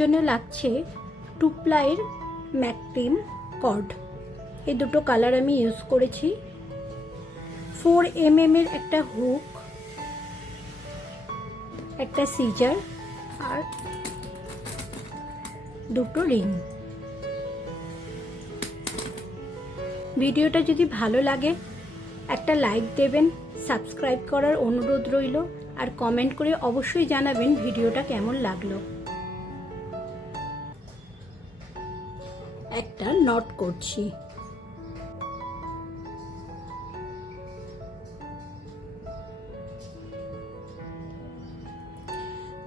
জন্য লাগছে 2 প্লাইয়ের ম্যাকক্রিম কর্ড। এই দুটো কালার আমি ইউজ করেছি। 4 mm এর একটা হুক, একটা সিজার আর দুটো রিং। ভিডিওটা যদি ভালো লাগে একটা লাইক দেবেন, সাবস্ক্রাইব করার অনুরোধ রইল, আর কমেন্ট করে অবশ্যই জানাবেন ভিডিওটা কেমন লাগলো। একটা নট করছি।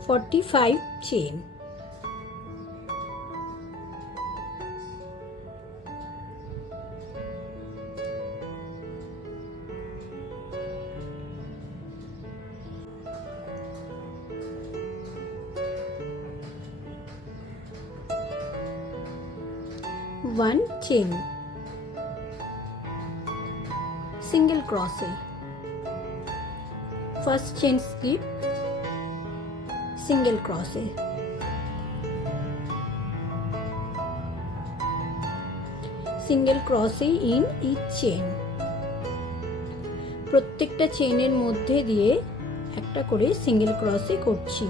$45 chain. One chain, single crochet, first chain skip, single crochet, single crochet in each chain. প্রত্যেকটা চেনের মধ্যে দিয়ে একটা করে সিঙ্গেল ক্রসে করছি।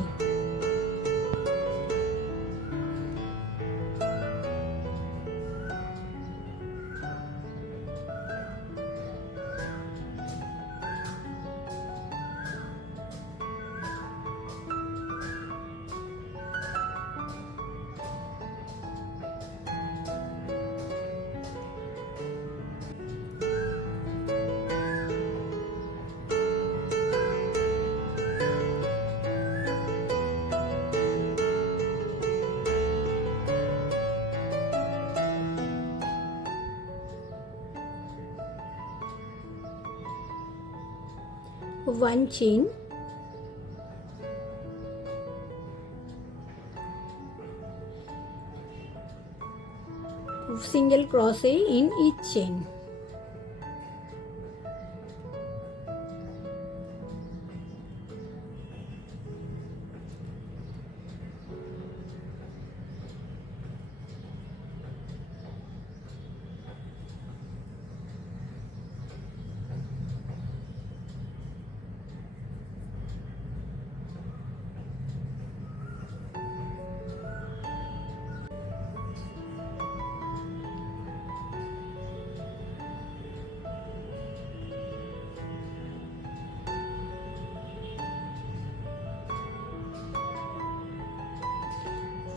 One chain, single crochet in each chain।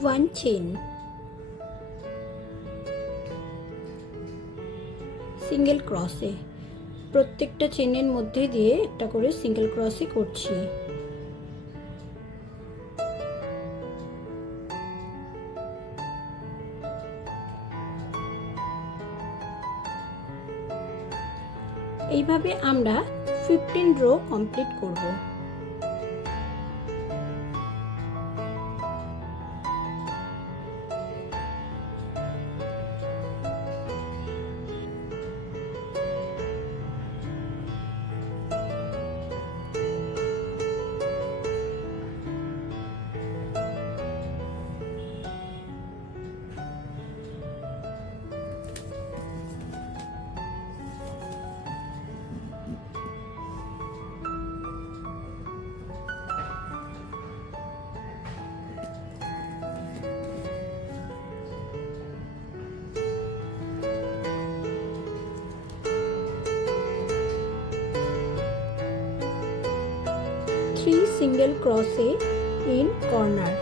One chain, single crochet. প্রত্যেকটা চেনের মধ্যে দিয়ে একটা করে সিঙ্গেল ক্রসে করছি। এইভাবে আমরা 15 রো কমপ্লিট করব। Three single crochet in corner।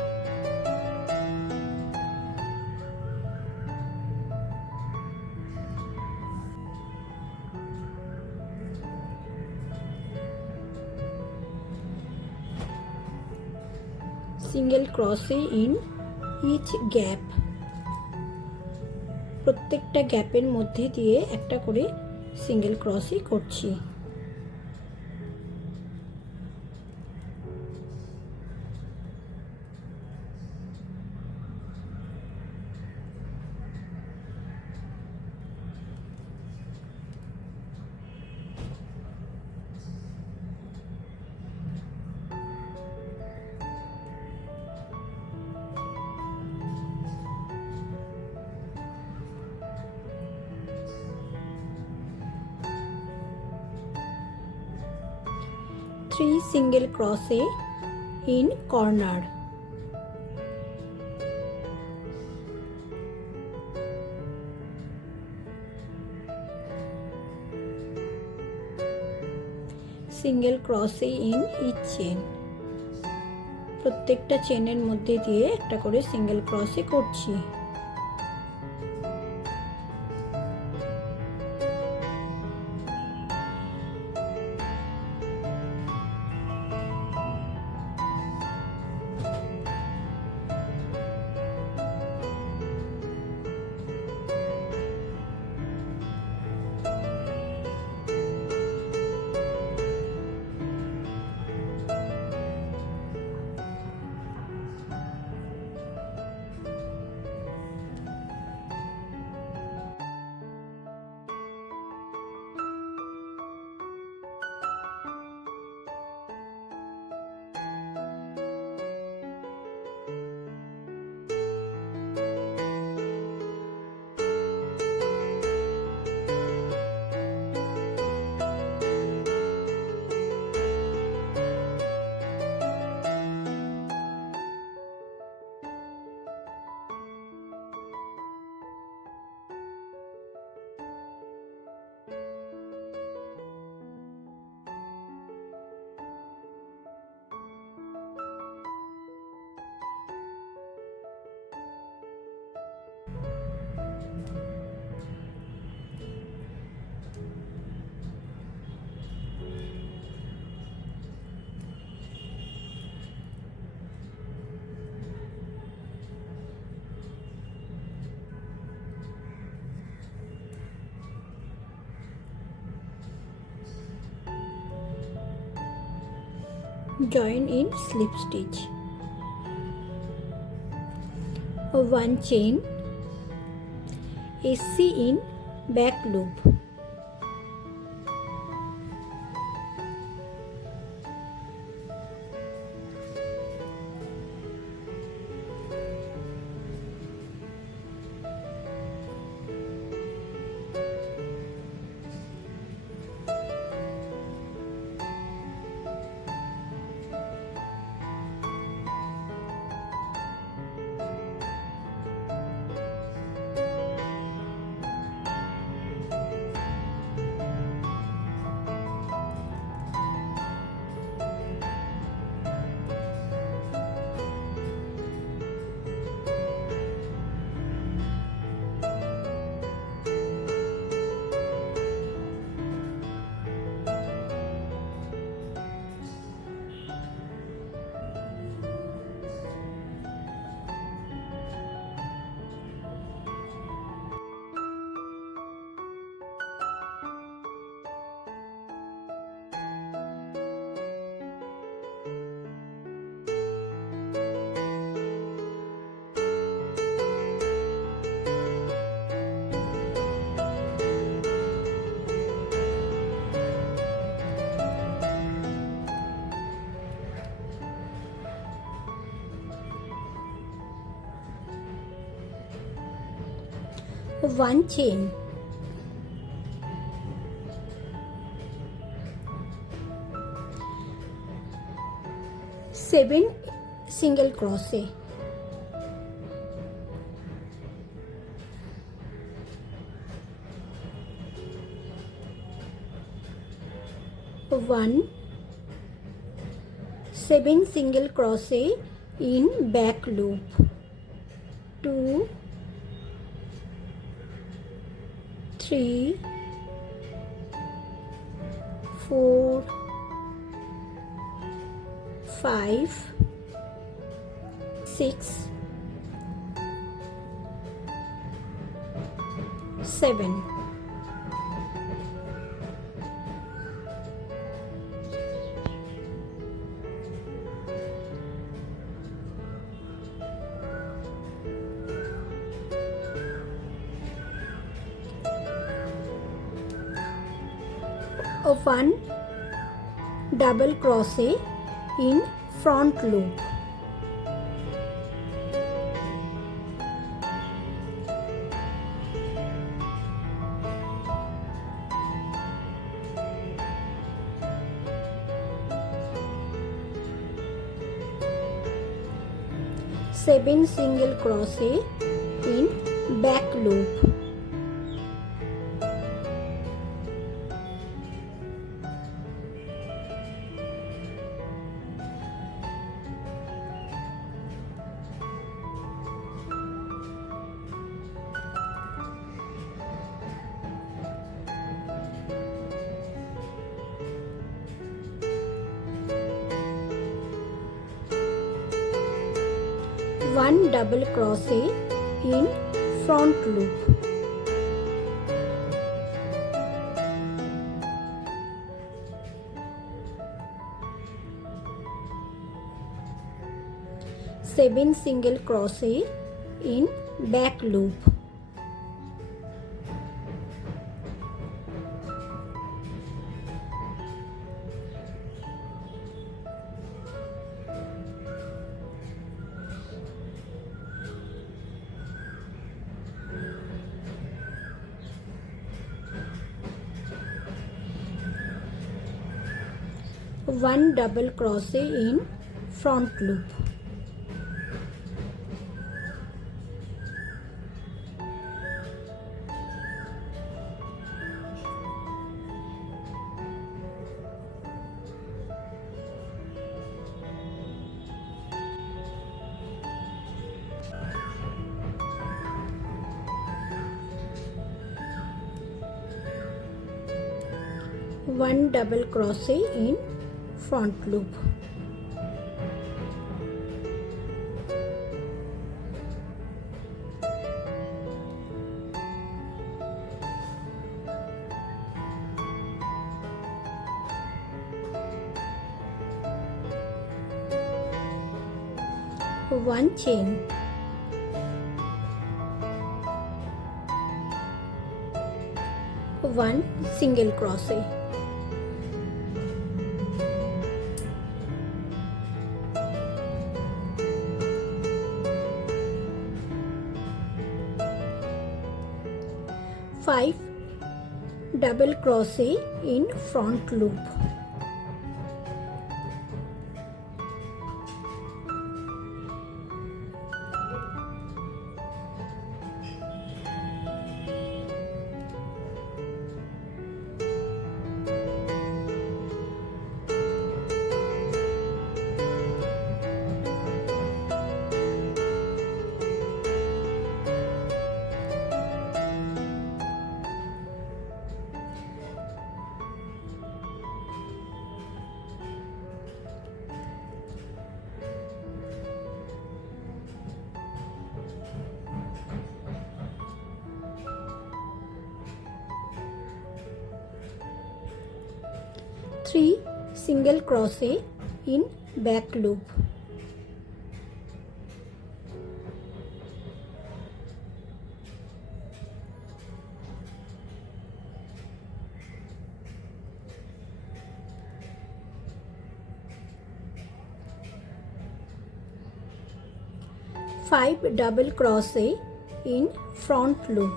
Single crochet in each gap। প্রত্যেকটা গ্যাপের মধ্যে দিয়ে একটা করে সিঙ্গেল ক্রসই করছি। 3 single crochet in corner. Single crochet in each chain. প্রত্যেকটা চেনের মধ্যে দিয়ে একটা করে সিঙ্গেল ক্রসে করছি। Join in slip stitch. 1 chain, SC in back loop. One chain, seven single crochet, one, 7 single crochet in back loop, 2, 3, 4, 5, 6, 7. Of one double crochet in front loop, 7 single crochet in back loop. One double crochet in front loop. Seven single crochet in back loop. One double crochet in front loop. One double crochet in front loop. One chain. One single crochet. Five double crochet in front loop. Three single crochet in back loop. Five double crochet in front loop.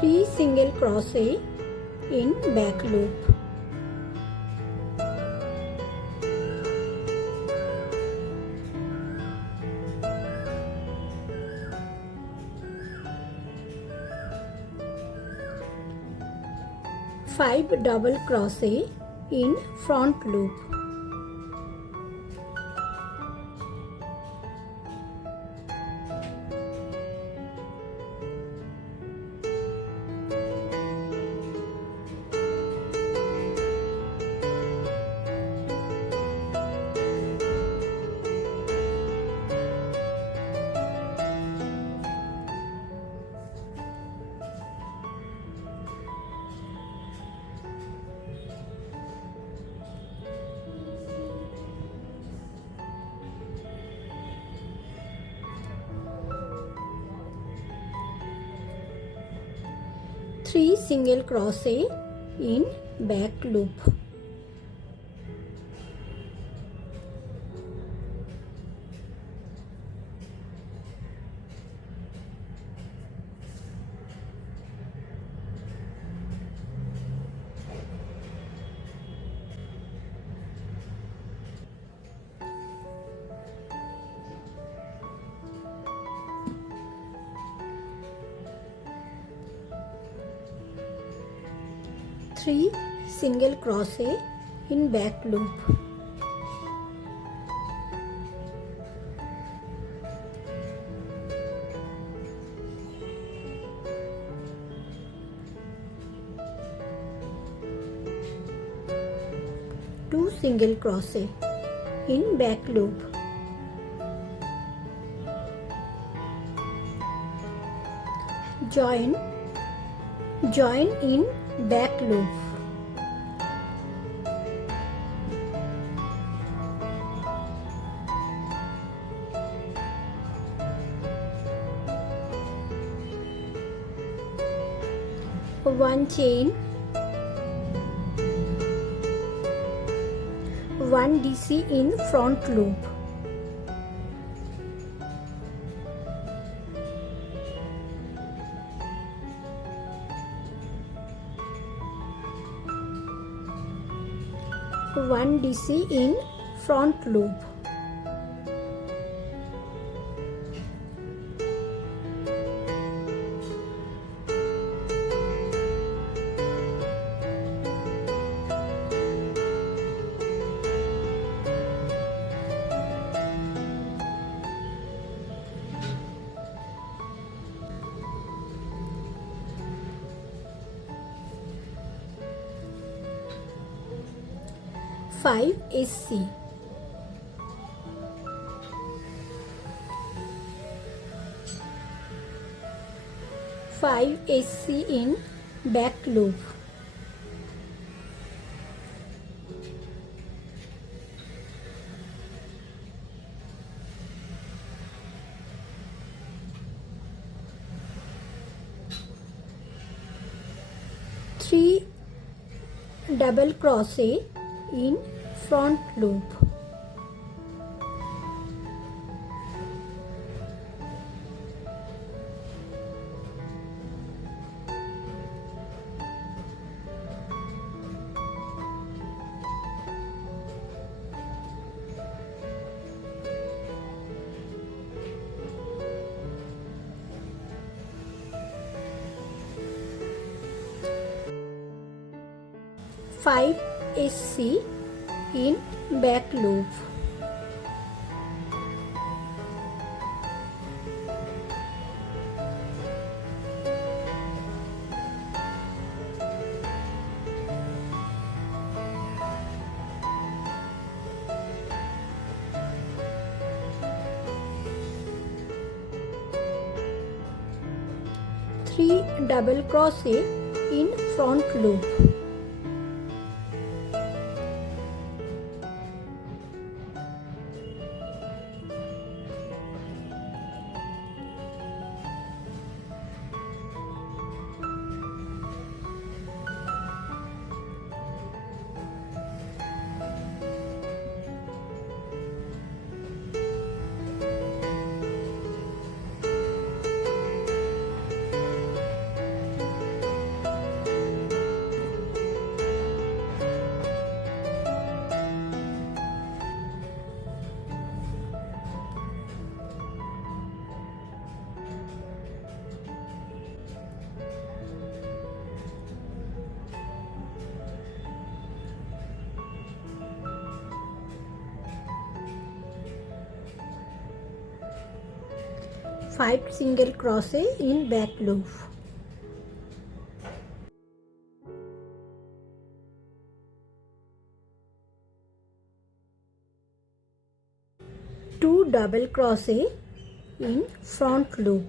Three single crochet in back loop. Five double crochet in front loop. 3 single crochet in back loop. Three single crochet in back loop. Two single crochet in back loop. Join in back loop. One chain, 1 DC in front loop. One DC in front loop. Five SC. Five SC in back loop. Three double crochet in front loop. Five SC in back loop. Three double crochet in front loop. Five single crochet in back loop. Two double crochet in front loop.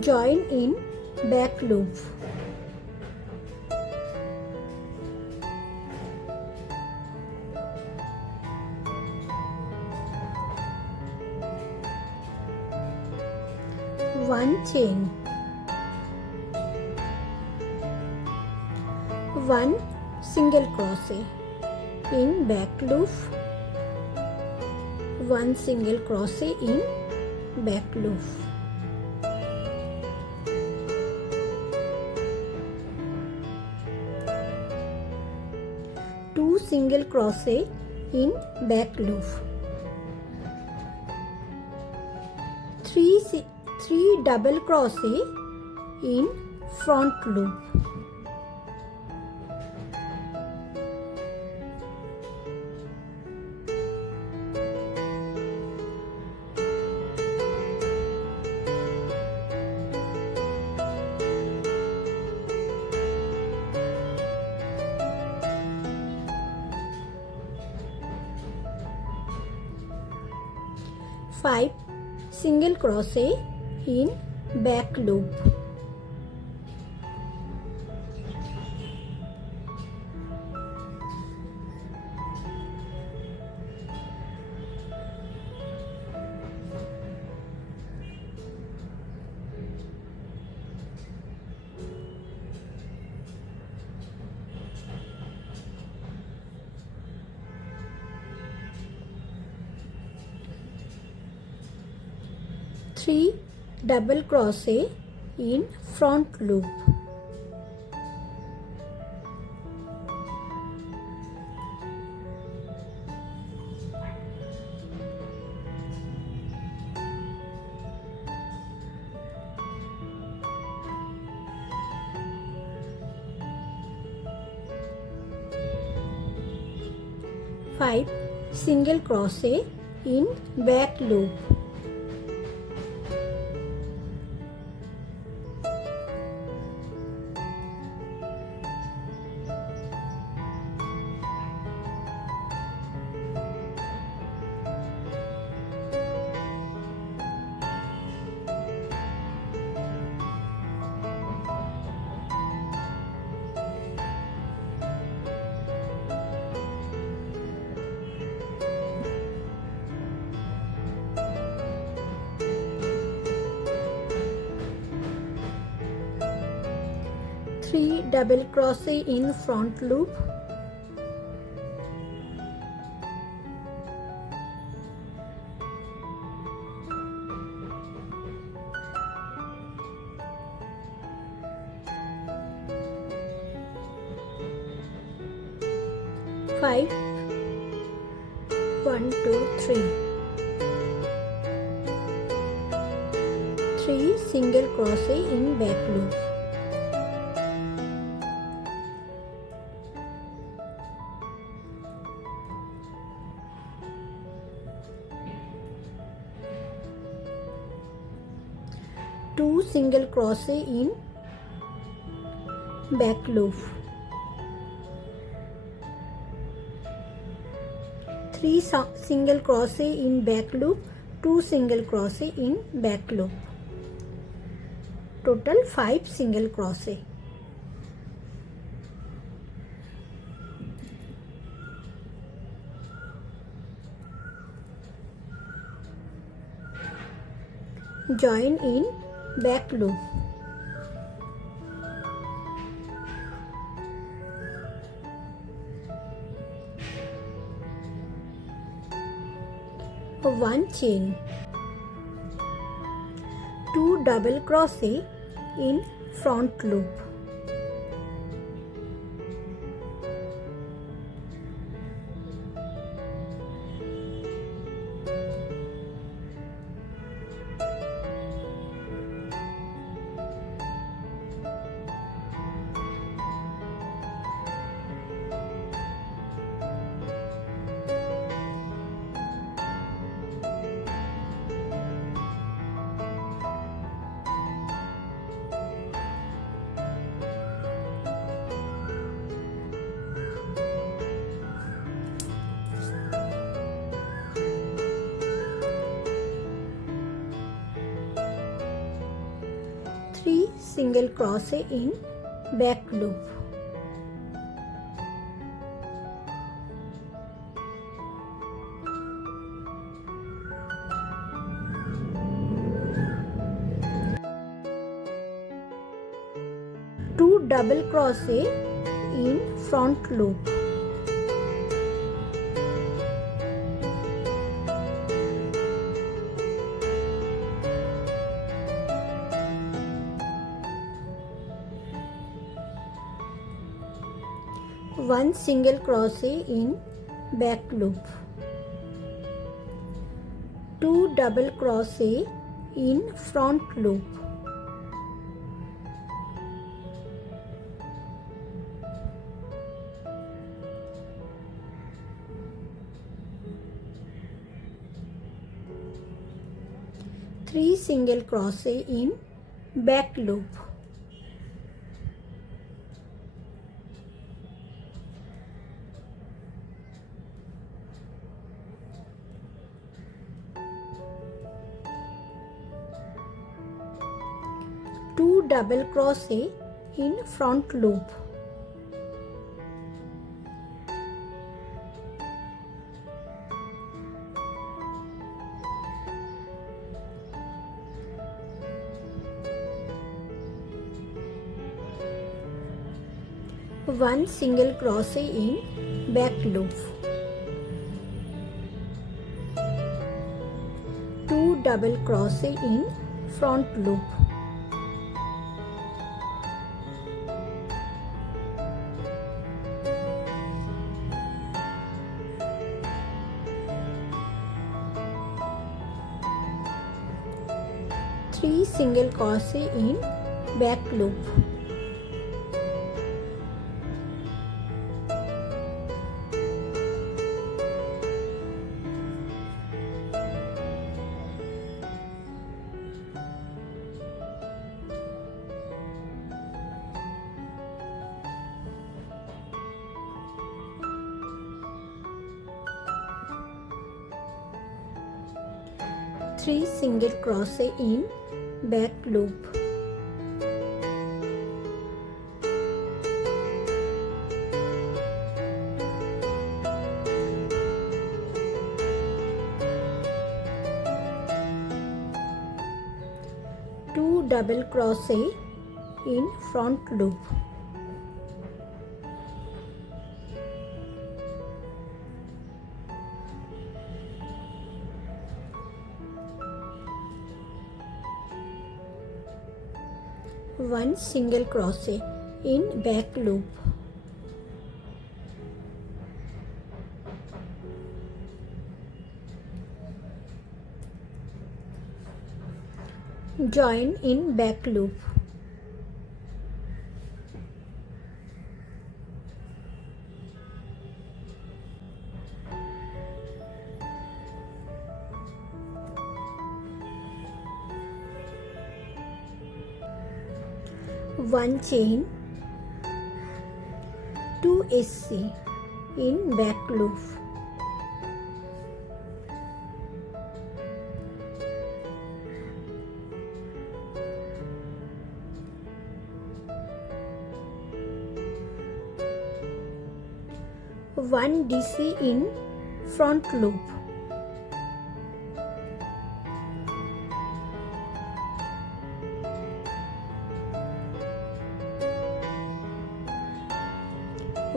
Join in back loop. One chain. One single crochet in back loop. One single crochet in back loop. Two single crochet in back loop. Three double crochet in front loop. Five single crochet in back loop. Three double crochet in front loop. Five single crochet in back loop. Three double crochet in front loop. Five. 1 2 3. Three single crochet in back loop. Two single crochet in back loop. Three single crochet in back loop, two single crochet in back loop. Total 5 single crochet. Join in back loop. One chain, two double crochet in front loop. single crochet in back loop. Two double crochet in front loop. One single crochet in back loop. Two double crochet in front loop. Three single crochet in back loop. Two double crochet in front loop. One single crochet in back loop. Two double crochet in front loop. Three single crochet in back loop. Three single crochet in back loop. Two double crochet in front loop. One single crochet in back loop. Join in back loop. One chain, 2 SC in back loop. One DC in front loop.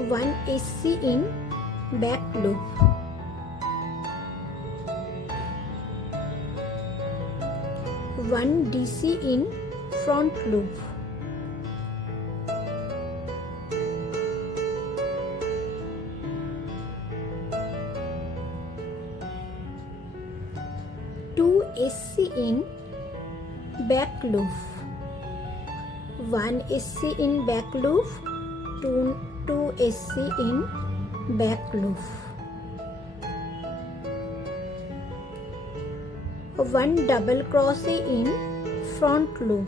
One SC in back loop. One DC in front loop. Two SC in back loop. One SC in back loop. Two SC in back loop. One double crochet in front loop.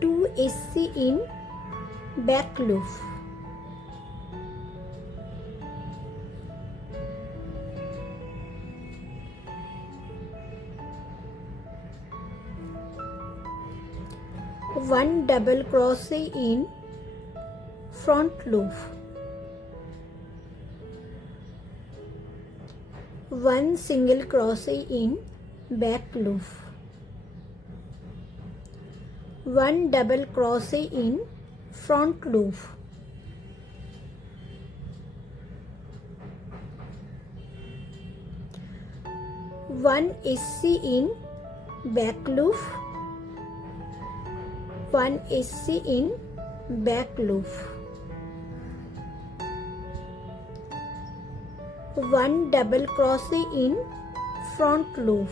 Two SC in back loop. 1 double crochet in front loop, 1 single crochet in back loop, 1 double crochet in front loop, 1 SC in back loop, 1 SC in back loop, 1 double crochet in front loop,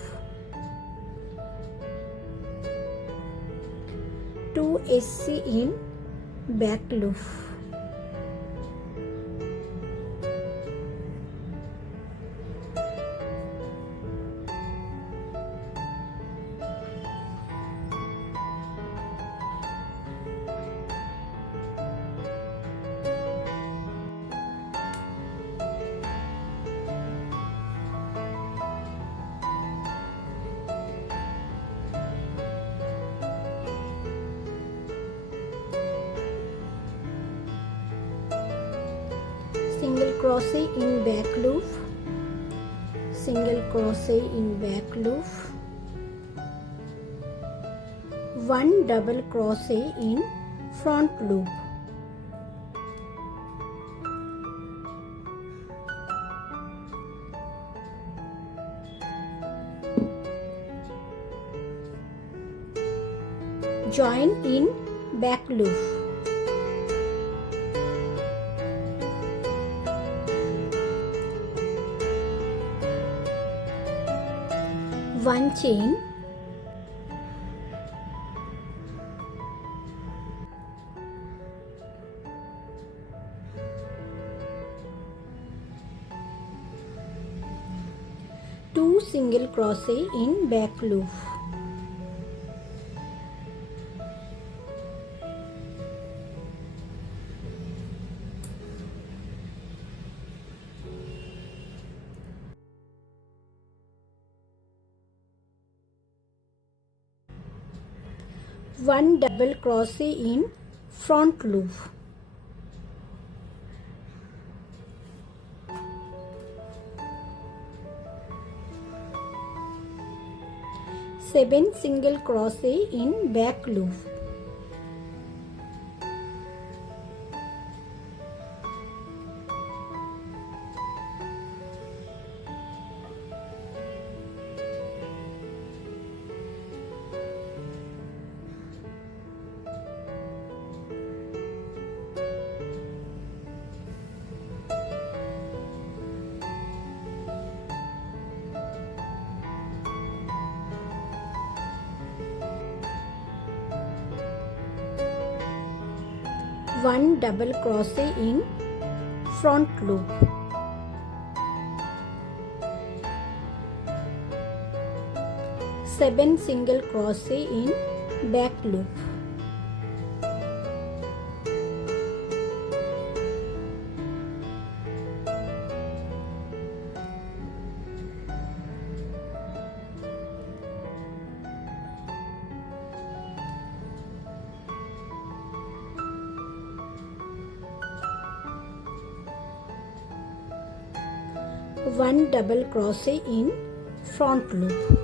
2 SC in back loop. Single crochet in back loop, single crochet in back loop, 1 double crochet in front loop, join in back loop, 1 chain, 2 single crochet in back loop, 1 double crochet in front loop, 7 single crochet in back loop, 1 double crochet in front loop, 7 single crochet in back loop, 1 double crochet in front loop,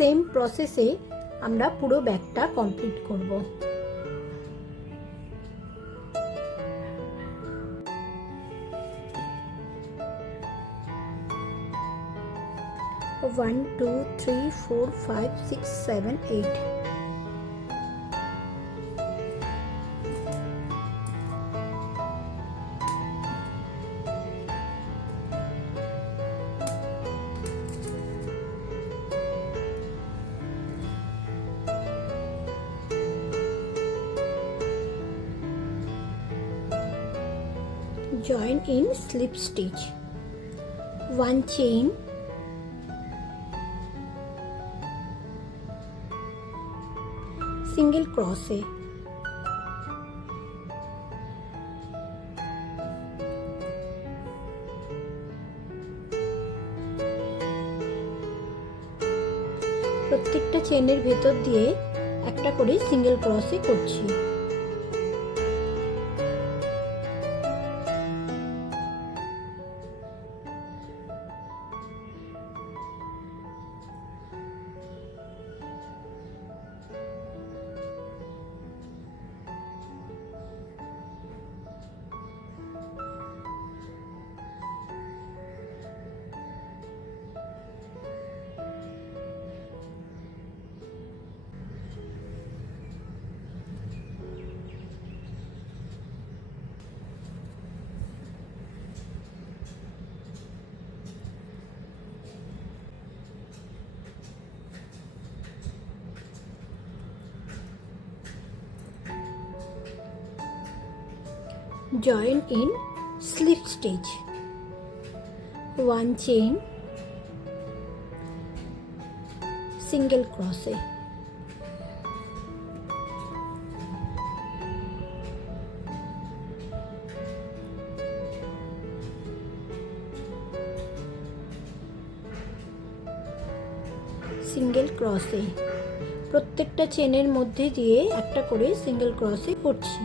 same প্রসেসে আমরা পুরো ব্যাগটা complete করব। One, two, three, four, five, six, seven, eight. Join in slip stitch. One chain, single crochet, প্রত্যেকটা চেনের ভেতর দিয়ে একটা করে সিঙ্গেল ক্রসে করছি। Join in slip stitch. One chain, single crochet, single crochet. প্রত্যেকটা চেনের মধ্যে দিয়ে একটা করে সিঙ্গেল ক্রসে করছি।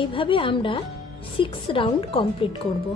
এইভাবে আমরা 6 রাউন্ড কমপ্লিট করব।